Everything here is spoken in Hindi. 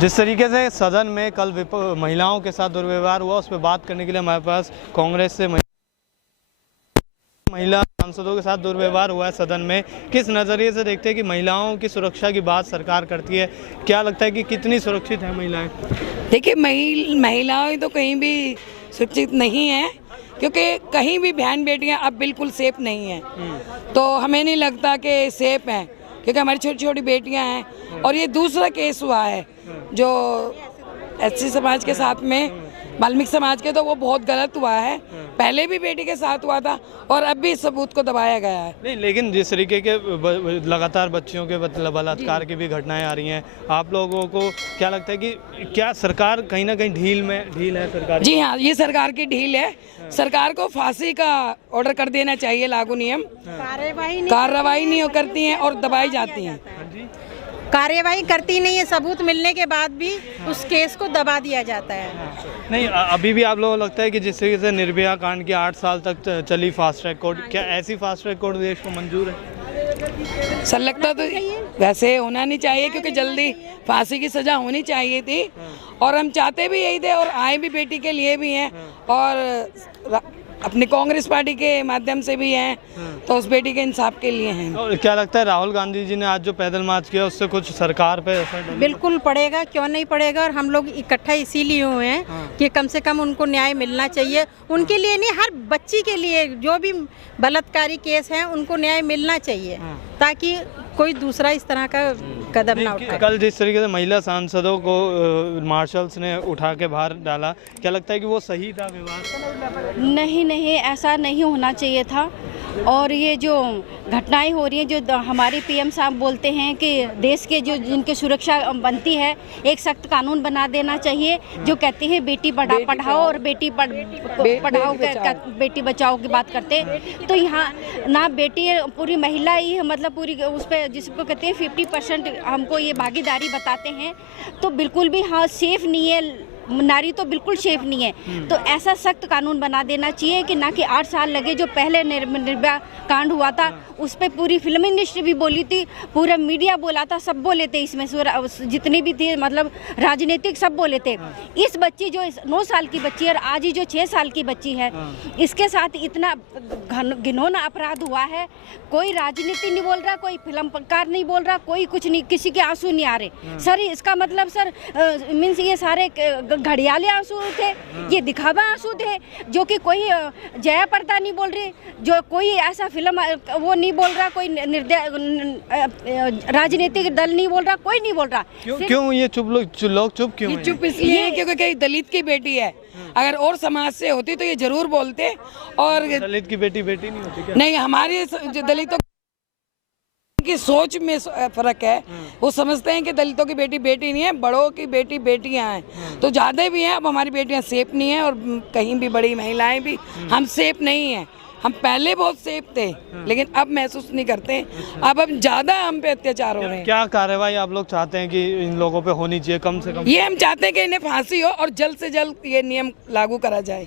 जिस तरीके से सदन में कल महिलाओं के साथ दुर्व्यवहार हुआ, उस पर बात करने के लिए हमारे पास कांग्रेस से महिला सांसदों के साथ दुर्व्यवहार हुआ है सदन में। किस नज़रिए से देखते हैं कि महिलाओं की सुरक्षा की बात सरकार करती है, क्या लगता है कि कितनी सुरक्षित है महिलाएं? देखिए, महिलाएं तो कहीं भी सुरक्षित नहीं है, क्योंकि कहीं भी बहन बेटियां अब बिल्कुल सेफ नहीं हैं। तो हमें नहीं लगता कि सेफ हैं, क्योंकि हमारी छोटी छोटी बेटियां हैं। और ये दूसरा केस हुआ है जो एससी समाज के साथ में, वाल्मीकि समाज के, तो वो बहुत गलत हुआ है। पहले भी बेटी के साथ हुआ था और अब भी सबूत को दबाया गया है। नहीं, लेकिन जिस तरीके के लगातार बच्चियों के बलात्कार की भी घटनाएं आ रही हैं, आप लोगों को क्या लगता है कि क्या सरकार कहीं ना कहीं ढील है सरकार? जी हाँ, ये सरकार की ढील है। सरकार को फांसी का ऑर्डर कर देना चाहिए, लागू नियम। कार्रवाई नहीं करती हैं और दबाई जाती हैं। कार्यवाही करती नहीं है, सबूत मिलने के बाद भी उस केस को दबा दिया जाता है। नहीं, अभी भी आप लोगों को लगता है कि जिस तरीके से निर्भया कांड की 8 साल तक चली फास्ट ट्रैक कोर्ट, क्या ऐसी फास्ट ट्रैक कोर्ट देश को मंजूर है? सर लगता तो वैसे होना नहीं चाहिए, क्योंकि जल्दी फांसी की सजा होनी चाहिए थी। और हम चाहते भी यही थे और आए भी बेटी के लिए भी हैं और अपनी कांग्रेस पार्टी के माध्यम से भी हैं, तो उस बेटी के इंसाफ के लिए हैं। और क्या लगता है राहुल गांधी जी ने आज जो पैदल मार्च किया, उससे कुछ सरकार पे असर डालेगा? बिल्कुल पड़ेगा, क्यों नहीं पड़ेगा। और हम लोग इकट्ठा इसीलिए हुए हैं कि कम से कम उनको न्याय मिलना चाहिए। उनके लिए नहीं, हर बच्ची के लिए, जो भी बलात्कारी केस हैं उनको न्याय मिलना चाहिए, ताकि कोई दूसरा इस तरह का कदम ना उठाए। कल जिस तरीके से महिला सांसदों को मार्शल्स ने उठा के बाहर डाला, क्या लगता है कि वो सही था व्यवहार? नहीं, ऐसा नहीं होना चाहिए था। और ये जो घटनाएं हो रही हैं, जो हमारे पीएम साहब बोलते हैं कि देश के जो जिनकी सुरक्षा बनती है, एक सख्त कानून बना देना चाहिए, जो कहते हैं बेटी पढ़ाओ और बेटी पढ़ाओ बेटी बचाओ की बात करते हैं। तो यहाँ ना बेटी, पूरी महिला ही, मतलब पूरी उस पर जिसको कहते हैं 50% हमको ये भागीदारी बताते हैं, तो बिल्कुल भी हाँ सेफ नहीं है। नारी तो बिल्कुल सेफ नहीं है। तो ऐसा सख्त कानून बना देना चाहिए कि ना कि 8 साल लगे। जो पहले निर्भया कांड हुआ था, उस पर पूरी फिल्म इंडस्ट्री भी बोली थी, पूरा मीडिया बोला था, सब बोले थे, इसमें जितने भी थे, मतलब राजनीतिक सब बोले थे। इस बच्ची जो 9 साल की बच्ची है और आज ही जो 6 साल की बच्ची है, इसके साथ इतना घिनौना अपराध हुआ है। कोई राजनीति नहीं बोल रहा, कोई फिल्मकार नहीं बोल रहा, कोई कुछ नहीं, किसी के आंसू नहीं आ रहे। सर इसका मतलब सर मीन्स ये सारे घड़ियाले आंसू थे, ये दिखावा आंसू थे, जो कि कोई जया प्रदा नहीं बोल रही, जो कोई ऐसा फिल्म वो नहीं बोल रहा, कोई राजनीतिक दल नहीं बोल रहा, कोई नहीं बोल रहा। क्यों ये लोग चुप क्यों? ये चुप इसलिए है क्योंकि कई दलित की बेटी है। अगर और समाज से होती तो ये जरूर बोलते। और दलित की बेटी नहीं होती क्या? नहीं, हमारे जो दलितों की सोच में फर्क है। वो समझते हैं कि दलितों की बेटी नहीं है, बड़ों की बेटियां हैं। तो ज़्यादा भी हैं। अब हमारी बेटियां सेफ नहीं हैं और कहीं भी बड़ी महिलाएं भी हम सेफ नहीं हैं। हम पहले बहुत सेफ थे, लेकिन अब महसूस नहीं करते। अब ज़्यादा हम पे अत्याचार हो रहे हैं। क्या कार्रवाई आप लोग चाहते हैं कि इन लोगों पे होनी चाहिए कम से कम? ये हम चाहते हैं कि इन्हें फांसी हो और जल्द से जल्द ये नियम लागू करा जाए।